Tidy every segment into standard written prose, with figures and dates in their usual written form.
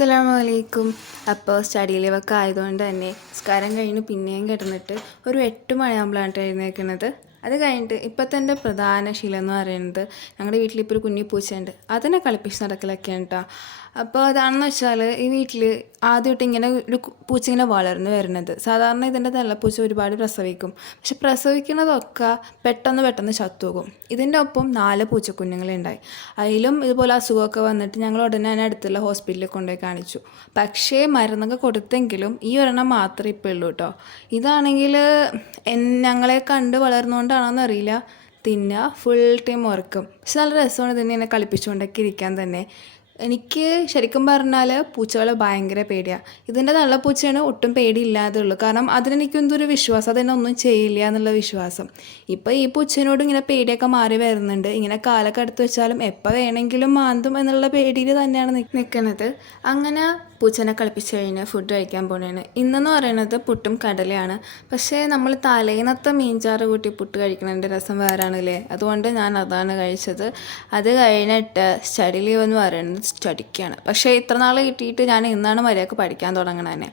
അസ്സലാമലൈക്കും. അപ്പോൾ സ്റ്റഡി ലീവൊക്കെ ആയതുകൊണ്ട് തന്നെ നിസ്കാരം കഴിഞ്ഞ് പിന്നെയും കിടന്നിട്ട് ഒരു 8 മണിയാകുമ്പോഴാണ് എഴുന്നേൽക്കുന്നത്. അത് കഴിഞ്ഞിട്ട് ഇപ്പോഴത്തെ എൻ്റെ പ്രധാന ശീലം എന്ന് പറയുന്നത് ഞങ്ങളുടെ വീട്ടിലിപ്പോൾ ഒരു കുഞ്ഞി പൂച്ചയുണ്ട്, അതിനെ കളിപ്പിച്ച് നടക്കലൊക്കെയാണ് കേട്ടോ. അപ്പോൾ അതാണെന്ന് വെച്ചാൽ ഈ വീട്ടിൽ ആദ്യമായിട്ട് ഇങ്ങനെ ഒരു പൂച്ച ഇങ്ങനെ വളർന്നു വരുന്നത്. സാധാരണ ഇതിൻ്റെ തള്ളപ്പൂച്ച ഒരുപാട് പ്രസവിക്കും, പക്ഷെ പ്രസവിക്കുന്നതൊക്കെ പെട്ടെന്ന് ചത്തുപോകും. ഇതിൻ്റെ ഒപ്പം 4 പൂച്ചക്കുഞ്ഞുങ്ങളുണ്ടായി. അതിലും ഇതുപോലെ അസുഖമൊക്കെ വന്നിട്ട് ഞങ്ങൾ ഉടനെ തന്നെ അടുത്തുള്ള ഹോസ്പിറ്റലിൽ കൊണ്ടുപോയി കാണിച്ചു. പക്ഷേ മരുന്നൊക്കെ കൊടുത്തെങ്കിലും ഈ ഒരെണ്ണം മാത്രമേ ഇപ്പോൾ ഉള്ളൂ കേട്ടോ. ഇതാണെങ്കിൽ ഞങ്ങളെ കണ്ട് വളർന്നുകൊണ്ടാണോന്ന് അറിയില്ല, തിന്നുക, ഫുൾ ടൈം ഉറക്കും. പക്ഷെ നല്ല രസമാണ് ഇതിനെ എന്നെ കളിപ്പിച്ചുകൊണ്ടൊക്കെ ഇരിക്കാൻ തന്നെ. എനിക്ക് ശരിക്കും പറഞ്ഞാൽ പൂച്ചകളെ ഭയങ്കര പേടിയാണ്. ഇതിൻ്റെ തള്ളപ്പൂച്ചയാണ് ഒട്ടും പേടിയില്ലാതെ ഉള്ളൂ. കാരണം അതിനെനിക്കെന്തൊരു വിശ്വാസം, അതെന്നെ ഒന്നും ചെയ്യില്ല എന്നുള്ള വിശ്വാസം. ഇപ്പോൾ ഈ പൂച്ചേനോട് ഇങ്ങനെ പേടിയൊക്കെ മാറി വരുന്നുണ്ട്. ഇങ്ങനെ കാലൊക്കെ അടുത്ത് വെച്ചാലും എപ്പോൾ വേണമെങ്കിലും മാന്തും എന്നുള്ള പേടിയിൽ തന്നെയാണ് നിൽക്കുന്നത്. അങ്ങനെ പൂച്ചനെ കളിപ്പിച്ച് കഴിഞ്ഞ് ഫുഡ് കഴിക്കാൻ പോണേണ്. ഇന്നെന്ന് പറയുന്നത് പുട്ടും കടലയാണ്. പക്ഷേ നമ്മൾ തലേന്നത്തെ മീൻചാറ് കൂട്ടി പുട്ട് കഴിക്കണതിൻ്റെ രസം വേറാണല്ലേ. അതുകൊണ്ട് ഞാൻ അതാണ് കഴിച്ചത്. അത് കഴിഞ്ഞിട്ട് സ്റ്റഡി ലീവ് എന്ന് പറയുന്നത് സ്റ്റഡിക്കാണ്. പക്ഷേ ഇത്ര നാൾ കിട്ടിയിട്ട് ഞാൻ ഇന്നാണ് മര്യാദക്ക് പഠിക്കാൻ തുടങ്ങണത് തന്നെ.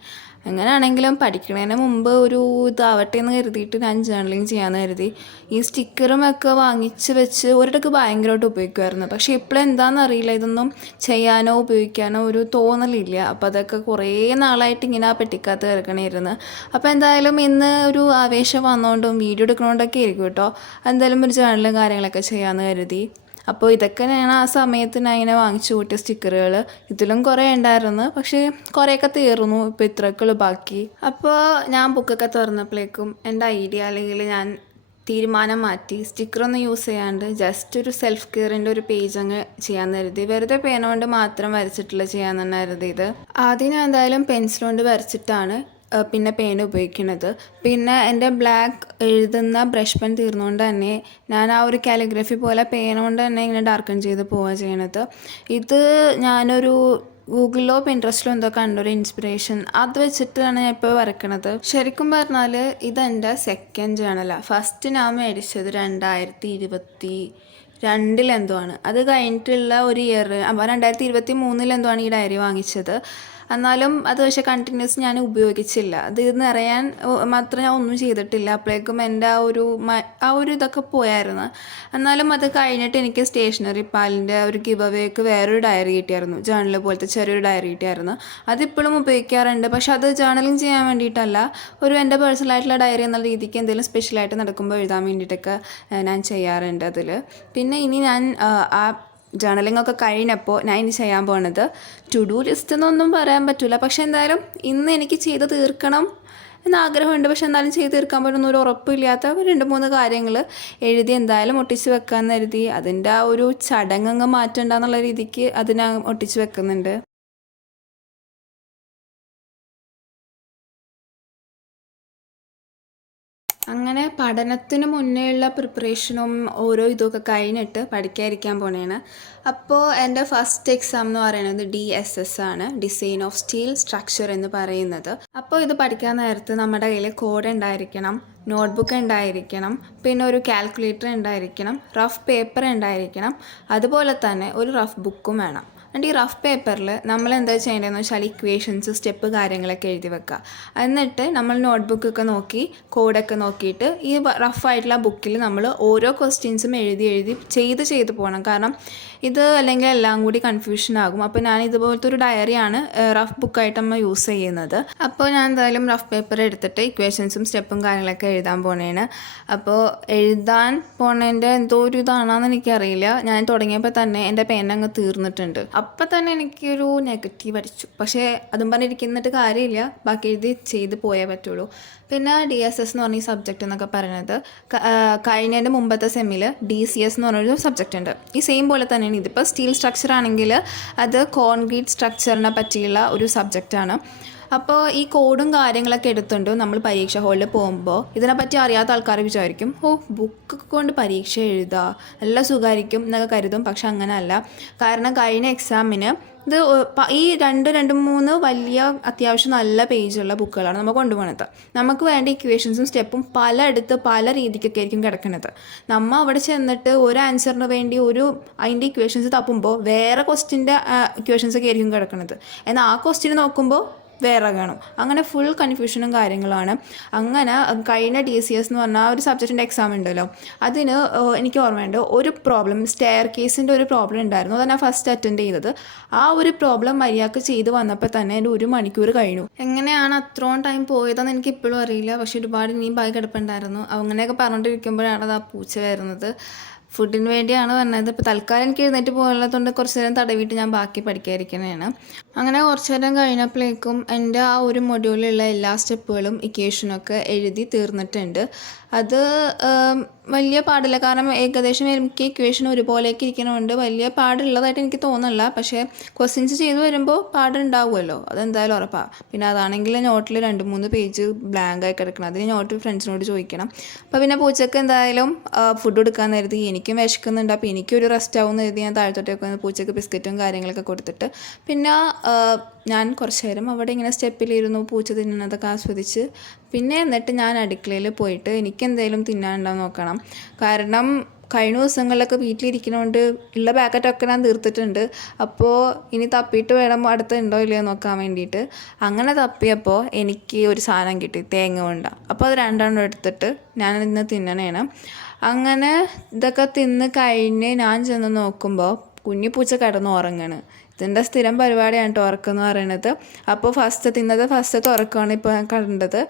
എങ്ങനെയാണെങ്കിലും പഠിക്കുന്നതിന് മുമ്പ് ഒരു ഇതാവട്ടെ എന്ന് കരുതിയിട്ട് ഞാൻ ജേർണലിങ് ചെയ്യാമെന്ന് കരുതി. ഈ സ്റ്റിക്കറും ഒക്കെ വാങ്ങിച്ച് വെച്ച് ഒരിടയ്ക്ക് ഭയങ്കരമായിട്ട് ഉപയോഗിക്കുമായിരുന്നു. പക്ഷേ ഇപ്പോഴെന്താണെന്ന് അറിയില്ല, ഇതൊന്നും ചെയ്യാനോ ഉപയോഗിക്കാനോ ഒരു തോന്നലില്ല. അപ്പോൾ അതൊക്കെ കുറേ നാളായിട്ട് ഇങ്ങനെ ആ പെട്ടിക്കകത്ത് കിടക്കണമായിരുന്നു. അപ്പോൾ എന്തായാലും ഇന്ന് ഒരു ആവേശം വന്നുകൊണ്ടും വീഡിയോ എടുക്കണോണ്ടൊക്കെ ആയിരിക്കും കേട്ടോ, എന്തായാലും ഒരു ജേർണലും കാര്യങ്ങളൊക്കെ ചെയ്യാമെന്ന് കരുതി. അപ്പോൾ ഇതൊക്കെ ഞാൻ ആ സമയത്തിന് അതിനെ വാങ്ങിച്ചു കൂട്ടിയ സ്റ്റിക്കറുകൾ. ഇതിലും കുറേ ഉണ്ടായിരുന്നു, പക്ഷേ കുറേയൊക്കെ തീർന്നു. ഇപ്പോൾ ഇത്രയൊക്കെയുള്ളൂ ബാക്കി. അപ്പോൾ ഞാൻ ബുക്കൊക്കെ തുറന്നപ്പോഴേക്കും എൻ്റെ ഐഡിയ അല്ലെങ്കിൽ ഞാൻ തീരുമാനം മാറ്റി സ്റ്റിക്കറൊന്നും യൂസ് ചെയ്യാണ്ട് ജസ്റ്റ് ഒരു സെൽഫ് കെയറിൻ്റെ ഒരു പേജ് അങ്ങ് ചെയ്യാമെന്ന് കരുതി. വെറുതെ പേന കൊണ്ട് മാത്രം വരച്ചിട്ടുള്ള ചെയ്യാമെന്നാണ് കരുതിയത്. ആദ്യം ഞാൻ എന്തായാലും പെൻസിൽ കൊണ്ട് വരച്ചിട്ടാണ് പിന്നെ പേന ഉപയോഗിക്കുന്നത്. പിന്നെ എൻ്റെ ബ്ലാക്ക് എഴുതുന്ന ബ്രഷ് പെൻ തീർന്നുകൊണ്ട് തന്നെ ഞാൻ ആ ഒരു കാലിഗ്രഫി പോലെ പേന കൊണ്ട് തന്നെ ഇങ്ങനെ ഡാർക്കൺ ചെയ്ത് പോവുക ചെയ്യണത്. ഇത് ഞാനൊരു ഗൂഗിളിലോ പിൻട്രസ്റ്റിലോ എന്തോ കണ്ടൊരു ഇൻസ്പിറേഷൻ, അത് വെച്ചിട്ടാണ് ഞാൻ ഇപ്പോൾ വരയ്ക്കണത്. ശരിക്കും പറഞ്ഞാൽ ഇതെൻ്റെ സെക്കൻഡ് ജേണലാണ്. ഫസ്റ്റ് ഞാൻ മേടിച്ചത് 2022 ആണ്. അത് കഴിഞ്ഞിട്ടുള്ള ഒരു ഇയർ 2023 ആണ് ഈ ഡയറി വാങ്ങിച്ചത്. എന്നാലും അത് പക്ഷേ കണ്ടിന്യൂസ് ഞാൻ ഉപയോഗിച്ചില്ല. അത് നിറയാൻ മാത്രം ഞാൻ ഒന്നും ചെയ്തിട്ടില്ല. അപ്പോഴേക്കും എൻ്റെ ആ ഒരു ഇതൊക്കെ പോയായിരുന്നു. എന്നാലും അത് കഴിഞ്ഞിട്ട് എനിക്ക് സ്റ്റേഷനറി പാലിൻ്റെ ഒരു ഗിവ് അവേക്ക് വേറൊരു ഡയറി കിട്ടിയായിരുന്നു, ജേണൽ പോലത്തെ ചെറിയൊരു ഡയറി കിട്ടിയായിരുന്നു. അതിപ്പോഴും ഉപയോഗിക്കാറുണ്ട്. പക്ഷെ അത് ജേണലിങ് ചെയ്യാൻ വേണ്ടിയിട്ടല്ല, ഒരു എൻ്റെ പേഴ്സണലായിട്ടുള്ള ഡയറി എന്നുള്ള രീതിക്ക് എന്തെങ്കിലും സ്പെഷ്യലായിട്ട് നടക്കുമ്പോൾ എഴുതാൻ വേണ്ടിയിട്ടൊക്കെ ഞാൻ ചെയ്യാറുണ്ട് അതിൽ. പിന്നെ ഇനി ഞാൻ ആ ജേണലിംഗ് ഒക്കെ കഴിഞ്ഞപ്പോൾ ഞാൻ ഇനി ചെയ്യാൻ പോകുന്നത് ടു ഡു ലിസ്റ്റ് എന്നൊന്നും പറയാൻ പറ്റില്ല. പക്ഷെ എന്തായാലും ഇന്ന് എനിക്ക് ചെയ്ത് തീർക്കണം എന്നാഗ്രഹമുണ്ട്. പക്ഷെ എന്തായാലും ചെയ്ത് തീർക്കാൻ പറ്റുന്ന ഒരു ഉറപ്പില്ലാത്ത 2-3 കാര്യങ്ങൾ എഴുതി എന്തായാലും ഒട്ടിച്ച് വെക്കാമെന്ന് കരുതി. അതിൻ്റെ ആ ഒരു ചടങ്ങങ്ങ് മാറ്റണ്ടെന്നുള്ള രീതിക്ക് അതിനെ ഒട്ടിച്ച് വെക്കുന്നുണ്ട്. അങ്ങനെ പഠനത്തിന് മുന്നേയുള്ള പ്രിപ്പറേഷനും ഓരോ ഇതൊക്കെ കഴിഞ്ഞിട്ട് പഠിക്കാതിരിക്കാൻ പോണേണ്. അപ്പോൾ എൻ്റെ ഫസ്റ്റ് എക്സാം എന്ന് പറയുന്നത് DSS ആണ്, ഡിസൈൻ ഓഫ് സ്റ്റീൽ സ്ട്രക്ചർ എന്ന് പറയുന്നത്. അപ്പോൾ ഇത് പഠിക്കാൻ നേരത്ത് നമ്മുടെ കയ്യിൽ കോഡ് ഉണ്ടായിരിക്കണം, നോട്ട്ബുക്ക് ഉണ്ടായിരിക്കണം, പിന്നെ ഒരു കാൽക്കുലേറ്റർ ഉണ്ടായിരിക്കണം, റഫ് പേപ്പർ ഉണ്ടായിരിക്കണം, അതുപോലെ തന്നെ ഒരു റഫ് ബുക്കും വേണം. എന്നിട്ട് ഈ റഫ് പേപ്പറിൽ നമ്മൾ എന്താ ചെയ്യേണ്ടതെന്ന് വെച്ചാൽ ഇക്വേഷൻസ്, സ്റ്റെപ്പ് കാര്യങ്ങളൊക്കെ എഴുതി വെക്കുക. എന്നിട്ട് നമ്മൾ നോട്ട്ബുക്കൊക്കെ നോക്കി കോഡൊക്കെ നോക്കിയിട്ട് ഈ റഫായിട്ടുള്ള ബുക്കിൽ നമ്മൾ ഓരോ ക്വസ്റ്റ്യൻസും എഴുതി ചെയ്ത് പോകണം. കാരണം ഇത് അല്ലെങ്കിൽ എല്ലാം കൂടി കൺഫ്യൂഷൻ ആകും. അപ്പോൾ ഞാൻ ഇതുപോലത്തെ ഒരു ഡയറിയാണ് റഫ് ബുക്കായിട്ട് നമ്മൾ യൂസ് ചെയ്യുന്നത്. അപ്പോൾ ഞാൻ എന്തായാലും റഫ് പേപ്പർ എടുത്തിട്ട് ഇക്വേഷൻസും സ്റ്റെപ്പും കാര്യങ്ങളൊക്കെ എഴുതാൻ പോണേണ്. അപ്പോൾ എഴുതാൻ പോണതിൻ്റെ എന്തോ ഒരു ഇതാണെന്ന് എനിക്കറിയില്ല, ഞാൻ തുടങ്ങിയപ്പോൾ തന്നെ എൻ്റെ പേന അങ്ങ് തീർന്നിട്ടുണ്ട്. അപ്പം തന്നെ എനിക്കൊരു നെഗറ്റീവ് അടിച്ചു. പക്ഷേ അതും പറഞ്ഞിരിക്കുന്നിട്ട് കാര്യമില്ല, ബാക്കി എഴുതി ചെയ്ത് പോയേ പറ്റുള്ളൂ. പിന്നെ DSS എന്ന് പറഞ്ഞ ഈ സബ്ജക്റ്റ് എന്നൊക്കെ പറയുന്നത് കഴിഞ്ഞതിൻ്റെ മുമ്പത്തെ സെമ്മിൽ DCS എന്ന് പറഞ്ഞൊരു സബ്ജക്റ്റ് ഉണ്ട്. ഈ സെയിം പോലെ തന്നെയാണ് ഇതിപ്പോൾ സ്റ്റീൽ സ്ട്രക്ചർ ആണെങ്കിൽ അത് കോൺക്രീറ്റ് സ്ട്രക്ചറിനെ പറ്റിയുള്ള ഒരു സബ്ജക്റ്റാണ്. അപ്പോൾ ഈ കോഡും കാര്യങ്ങളൊക്കെ എടുത്തുകൊണ്ട് നമ്മൾ പരീക്ഷ ഹാളിൽ പോകുമ്പോൾ ഇതിനെപ്പറ്റി അറിയാത്ത ആൾക്കാർ വിചാരിക്കും ബുക്ക് കൊണ്ട് പരീക്ഷ എഴുതുക നല്ല സുഖമായിരിക്കും എന്നൊക്കെ കരുതും. പക്ഷെ അങ്ങനെയല്ല. കാരണം കഴിഞ്ഞ എക്സാമിന് ഇത് ഈ രണ്ട് മൂന്ന് വലിയ അത്യാവശ്യം നല്ല പേജുള്ള ബുക്കുകളാണ് നമ്മൾ കൊണ്ടുപോകുന്നത്. നമുക്ക് വേണ്ട ഇക്വേഷൻസും സ്റ്റെപ്പും പല രീതിക്കൊക്കെ ആയിരിക്കും കിടക്കുന്നത്. നമ്മൾ അവിടെ ചെന്നിട്ട് ഒരു ആൻസറിന് വേണ്ടി അതിൻ്റെ ഇക്വേഷൻസ് തപ്പുമ്പോൾ വേറെ ക്വസ്റ്റിൻ്റെ ഇക്വേഷൻസൊക്കെ ആയിരിക്കും കിടക്കുന്നത്. എന്നാൽ ആ ക്വസ്റ്റിന് നോക്കുമ്പോൾ വേറെ കാണും. അങ്ങനെ ഫുൾ കൺഫ്യൂഷനും കാര്യങ്ങളാണ്. അങ്ങനെ കഴിഞ്ഞ DCS എന്ന് പറഞ്ഞാൽ ഒരു സബ്ജക്റ്റിൻ്റെ എക്സാം ഉണ്ടല്ലോ, അതിന് എനിക്ക് ഓർമ്മയുണ്ട് ഒരു പ്രോബ്ലം സ്റ്റെയർ കേസിൻ്റെ ഒരു പ്രോബ്ലം ഉണ്ടായിരുന്നു. അതാണ് ഞാൻ ഫസ്റ്റ് അറ്റൻഡ് ചെയ്തത്. ആ ഒരു പ്രോബ്ലം മര്യാദക്ക് ചെയ്ത് വന്നപ്പോൾ തന്നെ എൻ്റെ 1 മണിക്കൂർ കഴിഞ്ഞു. എങ്ങനെയാണ് അത്രയും ടൈം പോയതെന്ന് എനിക്ക് ഇപ്പോഴും അറിയില്ല. പക്ഷെ ഒരുപാട് ഇനിയും ബാക്കി കിടപ്പുണ്ടായിരുന്നു. അങ്ങനെയൊക്കെ പറഞ്ഞുകൊണ്ടിരിക്കുമ്പോഴാണ് അത് ആ പൂച്ച വരുന്നത്. ഫുഡിന് വേണ്ടിയാണ് പറഞ്ഞത്. ഇപ്പോൾ തൽക്കാലം എനിക്ക് എഴുന്നേറ്റ് പോകാനുള്ളതുകൊണ്ട് കുറച്ച് നേരം തടവിയിട്ട് ഞാൻ ബാക്കി പഠിക്കാതിരിക്കുന്നതാണ്. അങ്ങനെ കുറച്ച് നേരം കഴിഞ്ഞപ്പോഴേക്കും എൻ്റെ ആ ഒരു മൊഡ്യൂളിലുള്ള എല്ലാ സ്റ്റെപ്പുകളും ഇക്വേഷനൊക്കെ എഴുതി തീർന്നിട്ടുണ്ട്. അത് വലിയ പാടില്ല. കാരണം ഏകദേശം എനിക്ക് ഇക്വേഷൻ ഒരുപോലെയൊക്കെ ഇരിക്കണതുകൊണ്ട് വലിയ പാടുള്ളതായിട്ട് എനിക്ക് തോന്നുന്നില്ല. പക്ഷേ ക്വസ്റ്റ്യൻസ് ചെയ്ത് വരുമ്പോൾ പാടുണ്ടാവുമല്ലോ, അതെന്തായാലും ഉറപ്പാണ്. പിന്നെ അതാണെങ്കിൽ നോട്ടിൽ 2-3 പേജ് ബ്ലാങ്കായി കിടക്കണം. അതിന് നോട്ട് ഫ്രണ്ട്സിനോട് ചോദിക്കണം. അപ്പോൾ പിന്നെ പൂച്ചക്ക് എന്തായാലും ഫുഡ് കൊടുക്കാൻ കരുതി. എനിക്കും വിശക്കുന്നുണ്ട്. അപ്പോൾ എനിക്കൊരു റെസ്റ്റ് ആവുമെന്ന് കരുതി ഞാൻ താഴത്തോട്ടൊക്കെ വന്ന് പൂച്ചക്ക് ബിസ്ക്കറ്റും കാര്യങ്ങളൊക്കെ കൊടുത്തിട്ട് പിന്നെ ഞാൻ കുറച്ച് നേരം അവിടെ ഇങ്ങനെ സ്റ്റെപ്പിലിരുന്നു പൂച്ച തിന്നുന്നതൊക്കെ ആസ്വദിച്ച്. എന്നിട്ട് ഞാൻ അടുക്കളയിൽ പോയിട്ട് എനിക്ക് എന്തെങ്കിലും തിന്നാനുണ്ടാവും നോക്കണം. കാരണം കഴിഞ്ഞ ദിവസങ്ങളിലൊക്കെ വീട്ടിലിരിക്കുന്നതുകൊണ്ട് ഉള്ള പാക്കറ്റൊക്കെ ഞാൻ തീർത്തിട്ടുണ്ട്. അപ്പോൾ ഇനി തപ്പിയിട്ട് വേണം അടുത്ത് ഉണ്ടോ ഇല്ലയോ നോക്കാൻ വേണ്ടിയിട്ട്. അങ്ങനെ തപ്പിയപ്പോൾ എനിക്ക് ഒരു സാധനം കിട്ടി, തേങ്ങ കൊണ്ട. അപ്പോൾ അത് 2 എടുത്തിട്ട് ഞാൻ ഇന്ന് തിന്നണേണ്. അങ്ങനെ ഇതൊക്കെ തിന്ന് കഴിഞ്ഞ് ഞാൻ ചെന്ന് നോക്കുമ്പോൾ കുഞ്ഞിപ്പൂച്ച കിടന്ന് ഉറങ്ങണ്. ഇതിൻ്റെ സ്ഥിരം പരിപാടിയാണ് കേട്ടോ ഉറക്കമെന്ന് പറയണത്. അപ്പോൾ ഫസ്റ്റത്തെ ഉറക്കമാണ് ഇപ്പോൾ ഞാൻ കണ്ടത്.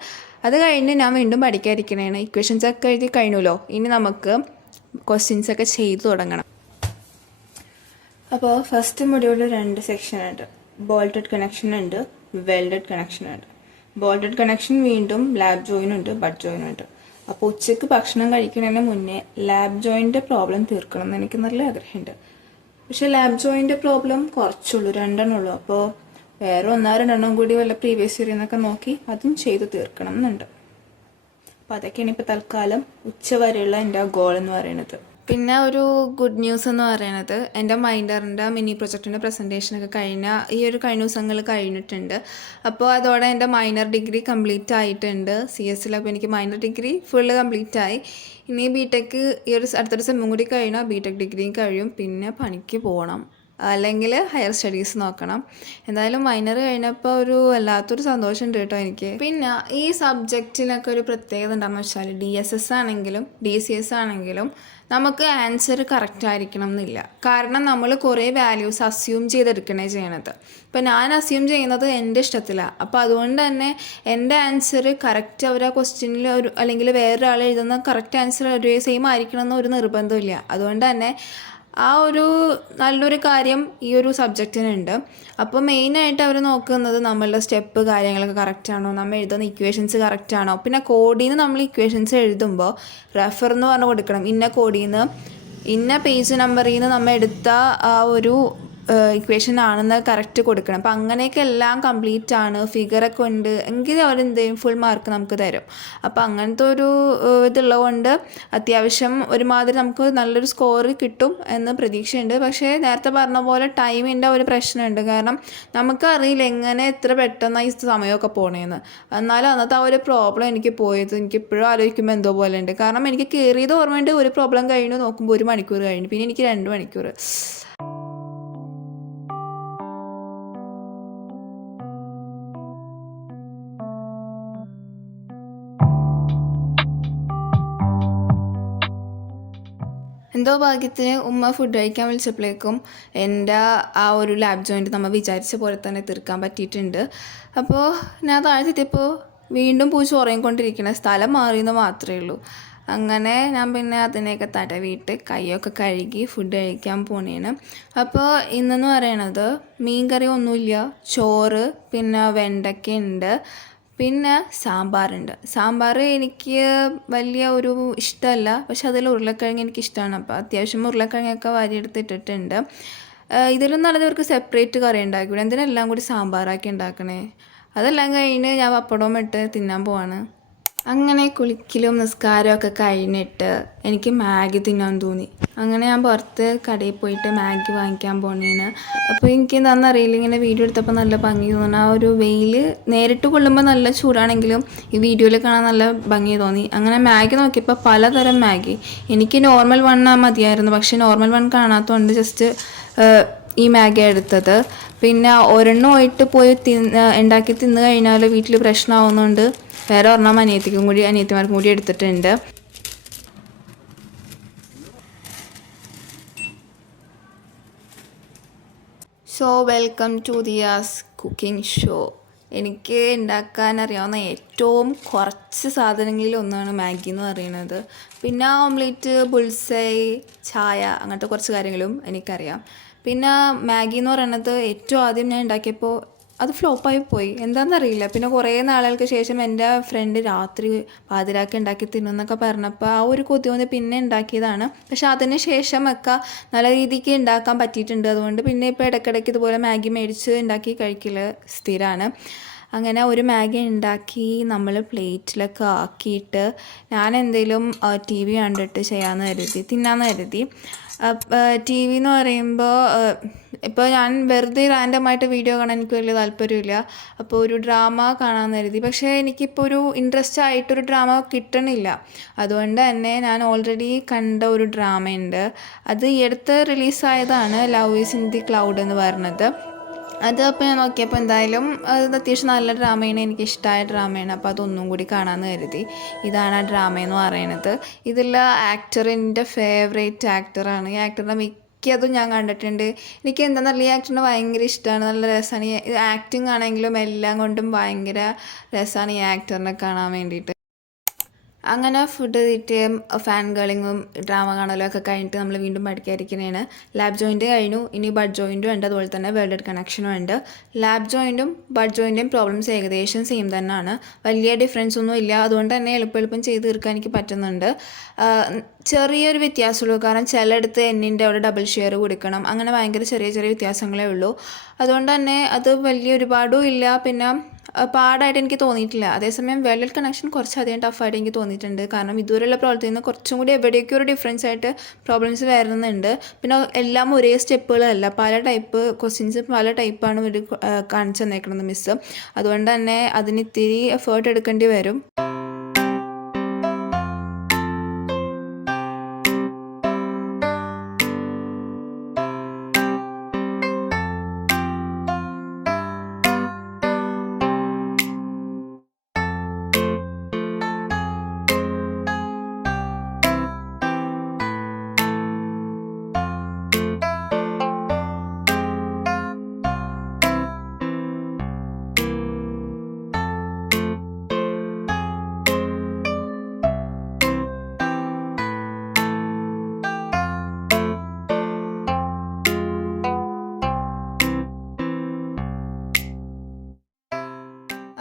അത് കഴിഞ്ഞ് ഞാൻ വീണ്ടും പഠിക്കാതിരിക്കണേണ്. ഇക്വേഷൻസൊക്കെ എഴുതി കഴിഞ്ഞല്ലോ. ഇനി നമുക്ക് ക്വസ്റ്റ്യൻസൊക്കെ ചെയ്തു തുടങ്ങണം. അപ്പോൾ ഫസ്റ്റ് മൊഡ്യൂളിൽ 2 സെക്ഷൻ ഉണ്ട്. ബോൾട്ടഡ് കണക്ഷൻ ഉണ്ട്, വെൽഡഡ് കണക്ഷൻ ഉണ്ട്. ബോൾട്ടഡ് കണക്ഷൻ വീണ്ടും ലാബ് ജോയിൻ ഉണ്ട്, ബട്ട് ജോയിൻ ഉണ്ട്. അപ്പോൾ ഉച്ചയ്ക്ക് ഭക്ഷണം കഴിക്കുന്നതിന് മുന്നേ ലാബ് ജോയിൻ്റെ പ്രോബ്ലം തീർക്കണം എന്ന് എനിക്ക് നല്ല ആഗ്രഹമുണ്ട്. പക്ഷെ ലാബ് ജോയിൻ്റെ പ്രോബ്ലം കുറച്ചുള്ളൂ, 2 ഉള്ളൂ. അപ്പോൾ വേറെ 1-2 കൂടി വല്ല പ്രീവിയസ് ഇയറിൽ നിന്നൊക്കെ നോക്കി അതും ചെയ്ത് തീർക്കണം എന്നുണ്ട്. അപ്പോൾ അതൊക്കെയാണ് ഇപ്പോൾ തൽക്കാലം ഉച്ചവരെയുള്ള എൻ്റെ ഗോൾ എന്ന് പറയുന്നത്. പിന്നെ ഒരു ഗുഡ് ന്യൂസ് എന്ന് പറയുന്നത് എൻ്റെ മൈൻഡറിൻ്റെ മിനി പ്രൊജക്റ്റിൻ്റെ പ്രസൻറ്റേഷനൊക്കെ കഴിഞ്ഞ ദിവസങ്ങൾ കഴിഞ്ഞിട്ടുണ്ട്. അപ്പോൾ അതോടെ എൻ്റെ മൈനർ ഡിഗ്രി കംപ്ലീറ്റ് ആയിട്ടുണ്ട് CS. അപ്പോൾ എനിക്ക് മൈനർ ഡിഗ്രി ഫുള്ള് കംപ്ലീറ്റ് ആയി. ഇനി ബിടെക്ക് അടുത്തൊരു സെമ്മും കൂടി കഴിഞ്ഞാൽ ബിടെക് ഡിഗ്രിയും കഴിയും. പിന്നെ പണിക്ക് പോകണം, അല്ലെങ്കിൽ ഹയർ സ്റ്റഡീസ് നോക്കണം. എന്തായാലും മൈനർ കഴിഞ്ഞപ്പോൾ വല്ലാത്തൊരു സന്തോഷമുണ്ട് കേട്ടോ എനിക്ക്. പിന്നെ ഈ സബ്ജക്റ്റിനൊക്കെ ഒരു പ്രത്യേകത എന്താണെന്ന് വെച്ചാൽ DSS ആണെങ്കിലും DCS ആണെങ്കിലും നമുക്ക് ആൻസർ കറക്റ്റ് ആയിരിക്കണം എന്നില്ല. കാരണം നമ്മൾ കുറേ വാല്യൂസ് അസ്യൂം ചെയ്തെടുക്കണേ ചെയ്യണത്. ഇപ്പം ഞാൻ അസ്യൂം ചെയ്യുന്നത് എൻ്റെ ഇഷ്ടത്തിലാണ്. അപ്പോൾ അതുകൊണ്ട് തന്നെ എൻ്റെ ആൻസർ കറക്റ്റ് ആ ക്വസ്റ്റ്യനിൽ അല്ലെങ്കിൽ വേറൊരാൾ എഴുതുന്ന കറക്റ്റ് ആൻസർ ഒരേ സെയിം ആയിരിക്കണം എന്നൊരു നിർബന്ധമില്ല. അതുകൊണ്ട് തന്നെ ആ നല്ലൊരു കാര്യം ഈ സബ്ജക്റ്റിനുണ്ട്. അപ്പോൾ മെയിനായിട്ട് അവർ നോക്കുന്നത് നമ്മളുടെ സ്റ്റെപ്പ് കാര്യങ്ങളൊക്കെ കറക്റ്റാണോ, നമ്മൾ എഴുതുന്ന ഇക്വേഷൻസ് കറക്റ്റാണോ. പിന്നെ കോഡിൽ നിന്ന് നമ്മൾ ഇക്വേഷൻസ് എഴുതുമ്പോൾ റെഫർ എന്ന് പറഞ്ഞ് കൊടുക്കണം. ഇന്ന കോഡിൽ നിന്ന് ഇന്ന പേജ് നമ്പറിൽ നിന്ന് നമ്മൾ എടുത്ത ആ ഇക്വേഷൻ ആണെന്ന് കറക്റ്റ് കൊടുക്കണം. അപ്പം അങ്ങനെയൊക്കെ എല്ലാം കംപ്ലീറ്റ് ആണ്, ഫിഗറൊക്കെ ഉണ്ട് എങ്കിൽ അവരെന്ത് ചെയ്യും, ഫുൾ മാർക്ക് നമുക്ക് തരും. അപ്പം അങ്ങനത്തെ ഇതുള്ളതുകൊണ്ട് അത്യാവശ്യം ഒരുമാതിരി നമുക്ക് നല്ലൊരു സ്കോർ കിട്ടും എന്ന് പ്രതീക്ഷയുണ്ട്. പക്ഷേ നേരത്തെ പറഞ്ഞ പോലെ ടൈമിൻ്റെ ഒരു പ്രശ്നമുണ്ട്. കാരണം നമുക്കറിയില്ല എങ്ങനെ എത്ര പെട്ടെന്ന് ഈ സമയമൊക്കെ പോണേന്ന്. എന്നാലും അന്നത്തെ ആ ഒരു പ്രോബ്ലം എനിക്ക് പോയത് എനിക്കിപ്പോഴും ആലോചിക്കുമ്പോൾ എന്തോ പോലെ ഉണ്ട്. കാരണം എനിക്ക് കയറിയത് ഓർമ്മയുണ്ട്, ഒരു പ്രോബ്ലം കഴിഞ്ഞു നോക്കുമ്പോൾ 1 മണിക്കൂർ കഴിഞ്ഞു, പിന്നെ എനിക്ക് 2 മണിക്കൂർ. എന്തോ ഭാഗ്യത്തിന് ഉമ്മ ഫുഡ് കഴിക്കാൻ വിളിച്ചപ്പോഴേക്കും എൻ്റെ ആ ലാബ് ജോയിൻറ്റ് നമ്മൾ വിചാരിച്ച പോലെ തന്നെ തീർക്കാൻ പറ്റിയിട്ടുണ്ട്. അപ്പോൾ ഞാൻ താഴ്ത്തിയപ്പോൾ വീണ്ടും പൂച്ച ഉറങ്ങിക്കൊണ്ടിരിക്കണ, സ്ഥലം മാറിയെന്ന് മാത്രമേ ഉള്ളൂ. അങ്ങനെ ഞാൻ പിന്നെ അതിനെയൊക്കെ തടവിയിട്ട് കൈയൊക്കെ കഴുകി ഫുഡ് കഴിക്കാൻ പോണേണ്. അപ്പോൾ ഇന്നെന്ന് പറയണത് മീൻ കറി ഒന്നുമില്ല, ചോറ്, പിന്നെ വെണ്ടയ്ക്കയുണ്ട്, പിന്നെ സാമ്പാറുണ്ട്. സാമ്പാർ എനിക്ക് വലിയ ഇഷ്ടമല്ല, പക്ഷെ അതിൽ ഉരുളക്കിഴങ്ങ് എനിക്കിഷ്ടമാണ്. അപ്പോൾ അത്യാവശ്യം ഉരുളക്കിഴങ്ങൊക്കെ വാരിയെടുത്തിട്ടിട്ടുണ്ട്. ഇതിലും നല്ലത് ഇവർക്ക് സെപ്പറേറ്റ് കറി ഉണ്ടാക്കിവിടെ, എന്തിനെല്ലാം കൂടി സാമ്പാറാക്കി ഉണ്ടാക്കണേ. അതെല്ലാം കഴിഞ്ഞ് ഞാൻ പപ്പടവും ഇട്ട് തിന്നാൻ പോവാണ്. അങ്ങനെ കുളിക്കലും നിസ്കാരവും ഒക്കെ കഴിഞ്ഞിട്ട് എനിക്ക് മാഗി തിന്നാൻ തോന്നി. അങ്ങനെ ഞാൻ പുറത്ത് കടയിൽ പോയിട്ട് മാഗി വാങ്ങിക്കാൻ പോണേണ്. അപ്പോൾ എനിക്ക് എന്താണെന്ന് അറിയില്ല, ഇങ്ങനെ വീഡിയോ എടുത്തപ്പോൾ നല്ല ഭംഗി തോന്നി. ആ ഒരു വെയിൽ നേരിട്ട് കൊള്ളുമ്പോൾ നല്ല ചൂടാണെങ്കിലും ഈ വീഡിയോയിൽ കാണാൻ നല്ല ഭംഗി തോന്നി. അങ്ങനെ മാഗി നോക്കിയപ്പോൾ പലതരം മാഗി. എനിക്ക് നോർമൽ വൺ മതിയായിരുന്നു, പക്ഷേ നോർമൽ വൺ കാണാത്തതുകൊണ്ട് ജസ്റ്റ് ഈ മാഗി എടുത്തത്. പിന്നെ ഒരെണ്ണമായിട്ട് പോയി ഉണ്ടാക്കി തിന്ന് കഴിഞ്ഞാൽ വീട്ടിൽ പ്രശ്നമാവുന്നുണ്ട് വേറെ ഒരെണ്ണം അനിയത്തിമാർക്കും കൂടി എടുത്തിട്ടുണ്ട്. So welcome to Diya's cooking show. എനിക്ക് ഉണ്ടാക്കാൻ അറിയാവുന്ന ഏറ്റവും കുറച്ച് സാധനങ്ങളിൽ ഒന്നാണ് മാഗി എന്ന് പറയുന്നത്. പിന്നെ ഓംലേറ്റ്, ബുൾസൈ, ചായ, അങ്ങനത്തെ കുറച്ച് കാര്യങ്ങളും എനിക്കറിയാം. പിന്നെ മാഗി എന്ന് പറയുന്നത് ഏറ്റവും ആദ്യം ഞാൻ ഉണ്ടാക്കിയപ്പോൾ അത് ഫ്ലോപ്പായി പോയി, എന്താണെന്നറിയില്ല. പിന്നെ കുറേ നാളുകൾക്ക് ശേഷം എൻ്റെ ഫ്രണ്ട് രാത്രി പാതിരാക്കി ഉണ്ടാക്കി തിന്നുമെന്നൊക്കെ പറഞ്ഞപ്പോൾ ആ ഒരു കൊതി തോന്നി പിന്നെ ഉണ്ടാക്കിയതാണ്. പക്ഷെ അതിന് ശേഷമൊക്കെ നല്ല രീതിക്ക് ഉണ്ടാക്കാൻ പറ്റിയിട്ടുണ്ട്. അതുകൊണ്ട് പിന്നെ ഇപ്പോൾ ഇടയ്ക്കിടയ്ക്ക് ഇതുപോലെ മാഗി മേടിച്ച് ഉണ്ടാക്കി കഴിക്കൽ സ്ഥിരമാണ്. അങ്ങനെ ഒരു മാഗി ഉണ്ടാക്കി നമ്മൾ പ്ലേറ്റിലൊക്കെ ആക്കിയിട്ട് ഞാൻ എന്തെങ്കിലും ടി വി കണ്ടിട്ട് തിന്നാമെന്ന് കരുതി. ടി വി എന്ന് പറയുമ്പോൾ ഇപ്പോൾ ഞാൻ വെറുതെ റാൻഡമായിട്ട് വീഡിയോ കാണാൻ എനിക്ക് വലിയ താല്പര്യമില്ല. അപ്പോൾ ഒരു ഡ്രാമ കാണാമെന്ന് കരുതി. പക്ഷേ എനിക്കിപ്പോൾ ഒരു ഇൻട്രസ്റ്റ് ആയിട്ടൊരു ഡ്രാമ കിട്ടണില്ല. അതുകൊണ്ട് തന്നെ ഞാൻ ഓൾറെഡി കണ്ട ഒരു ഡ്രാമയുണ്ട്. അത് ഈ അടുത്ത് റിലീസായതാണ്, love is in the cloud എന്ന് പറയുന്നത്. അത് അപ്പോൾ ഞാൻ നോക്കിയപ്പോൾ എന്തായാലും അത് അത്യാവശ്യം നല്ല ഡ്രാമയാണ്, എനിക്കിഷ്ടമായ ഡ്രാമയാണ്. അപ്പോൾ അതൊന്നും കൂടി കാണാമെന്ന് കരുതി. ഇതാണ് ആ ഡ്രാമയെന്ന് പറയുന്നത്. ഇതിലെ ആക്ടർ എൻ്റെ ഫേവറേറ്റ് ആക്ടറാണ്. ഈ ആക്ടറിൻ്റെ മിക്കതും ഞാൻ കണ്ടിട്ടുണ്ട്. എനിക്ക് എന്താണെന്നറിയില്ല, ഈ ആക്ടറിനെ ഭയങ്കര ഇഷ്ടമാണ്, നല്ല രസമാണ്. ഈ ആക്ടിങ് ആണെങ്കിലും എല്ലാം കൊണ്ടും ഭയങ്കര രസമാണ് ഈ ആക്ടറിനെ കാണാൻ വേണ്ടിയിട്ട്. അങ്ങനെ ഫുഡ് തീറ്റയും ഫാൻ ഗേളിങ്ങും ഡ്രാമ കാണലും ഒക്കെ കഴിഞ്ഞിട്ട് നമ്മൾ വീണ്ടും പഠിക്കാതിരിക്കുന്നതാണ്. ലാബ് ജോയിൻ്റ് കഴിഞ്ഞു, ഇനി ബഡ് ജോയിൻറ്റും ഉണ്ട്, അതുപോലെ തന്നെ വെൽഡഡ് കണക്ഷനും ഉണ്ട്. ലാബ് ജോയിൻറ്റും ബഡ് ജോയിൻ്റെയും പ്രോബ്ലംസ് ഏകദേശം സെയിം തന്നെയാണ്, വലിയ ഡിഫറൻസ് ഒന്നും ഇല്ല. അതുകൊണ്ട് തന്നെ എളുപ്പം ചെയ്ത് തീർക്കാൻ എനിക്ക് പറ്റുന്നുണ്ട്. ചെറിയൊരു വ്യത്യാസമുള്ളൂ, കാരണം ചിലയിടത്ത് എന്നിൻ്റെ അവിടെ ഡബിൾ ഷെയർ കൊടുക്കണം, അങ്ങനെ ഭയങ്കര ചെറിയ വ്യത്യാസങ്ങളേ ഉള്ളൂ. അതുകൊണ്ട് തന്നെ അത് വലിയ ഒരുപാടും ഇല്ല, പിന്നെ പാടായിട്ട് എനിക്ക് തോന്നിയിട്ടില്ല. അതേസമയം വെൽഡഡ് കണക്ഷൻ കുറച്ചധികം ടഫായിട്ട് എനിക്ക് തോന്നിയിട്ടുണ്ട്, കാരണം ഇതുവരെയുള്ള പ്രോബ്ലത്തിൽ നിന്ന് കുറച്ചും കൂടി എവിടെയൊക്കെ ഒരു ഡിഫറൻസ് ആയിട്ട് പ്രോബ്ലംസ് വരുന്നുണ്ട്. പിന്നെ എല്ലാം ഒരേ സ്റ്റെപ്പുകളല്ല, പല ടൈപ്പ് ക്വസ്റ്റ്യൻസ് പല ടൈപ്പാണ് ഇവർ കാണിച്ചു തന്നേക്കുന്നത് മിസ്സ്. അതുകൊണ്ട് തന്നെ അതിന് ഇത്തിരി എഫേർട്ട് എടുക്കേണ്ടി വരും.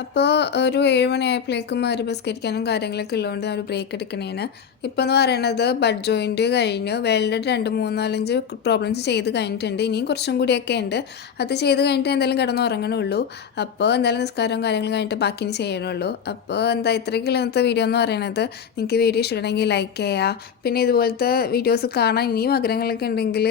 അപ്പോൾ ഒരു 7 മണിയായപ്പോഴേക്കും ഒരു ബിസ്ക്കറ്റിക്കാനും കാര്യങ്ങളൊക്കെ ഉള്ളതുകൊണ്ട് ഞാൻ ഒരു ബ്രേക്ക് എടുക്കണേന്. ഇപ്പോൾ എന്ന് പറയുന്നത് ബഡ് ജോയിൻറ്റ് കഴിഞ്ഞ് വെൽഡഡ് 2, 3, 4, 5 പ്രോബ്ലംസ് ചെയ്ത് കഴിഞ്ഞിട്ടുണ്ട്. ഇനിയും കുറച്ചും കൂടിയൊക്കെ ഉണ്ട്. അത് ചെയ്ത് കഴിഞ്ഞിട്ട് എന്തായാലും കിടന്നുറങ്ങണുള്ളൂ. അപ്പോൾ എന്തായാലും നിസ്കാരവും കാര്യങ്ങളും കഴിഞ്ഞിട്ട് ബാക്കി ഇനി ചെയ്യണുള്ളൂ. അപ്പോൾ ഇത്രയ്ക്കുള്ള ഇന്നത്തെ വീഡിയോ എന്ന് പറയുന്നത്. നിങ്ങൾക്ക് വീഡിയോ ഇഷ്ടമുണ്ടെങ്കിൽ ലൈക്ക് ചെയ്യുക. പിന്നെ ഇതുപോലത്തെ വീഡിയോസ് കാണാൻ ഇനിയും ആഗ്രഹങ്ങളൊക്കെ ഉണ്ടെങ്കിൽ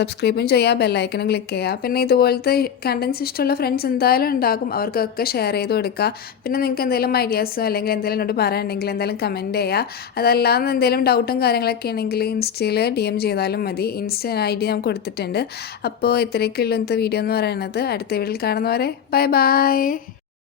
സബ്സ്ക്രൈബും ചെയ്യുക, ബെല്ലൈക്കണും ക്ലിക്ക് ചെയ്യുക. പിന്നെ ഇതുപോലത്തെ കണ്ടൻസ് ഇഷ്ടമുള്ള ഫ്രണ്ട്സ് എന്തായാലും ഉണ്ടാകും, അവർക്കൊക്കെ ഷെയർ ചെയ്ത് കൊടുക്കുക. പിന്നെ നിങ്ങൾക്ക് എന്തെങ്കിലും ഐഡിയാസോ അല്ലെങ്കിൽ എന്തെങ്കിലും എന്നോട് പറയാനുണ്ടെങ്കിൽ എന്തായാലും കമൻറ്റ് ചെയ്യുക. അതല്ലാതെ എന്തെങ്കിലും ഡൗട്ടും കാര്യങ്ങളൊക്കെ ഉണ്ടെങ്കിൽ ഇൻസ്റ്റയിൽ DM ചെയ്താലും മതി. ഇൻസ്റ്റ ID ഞാൻ കൊടുത്തിട്ടുണ്ട്. അപ്പോൾ ഇത്രയൊക്കെയുള്ള ഇന്നത്തെ വീഡിയോ എന്ന് പറയുന്നത്. അടുത്ത വീഡിയോയിൽ കാണുന്നവരെ ബൈ.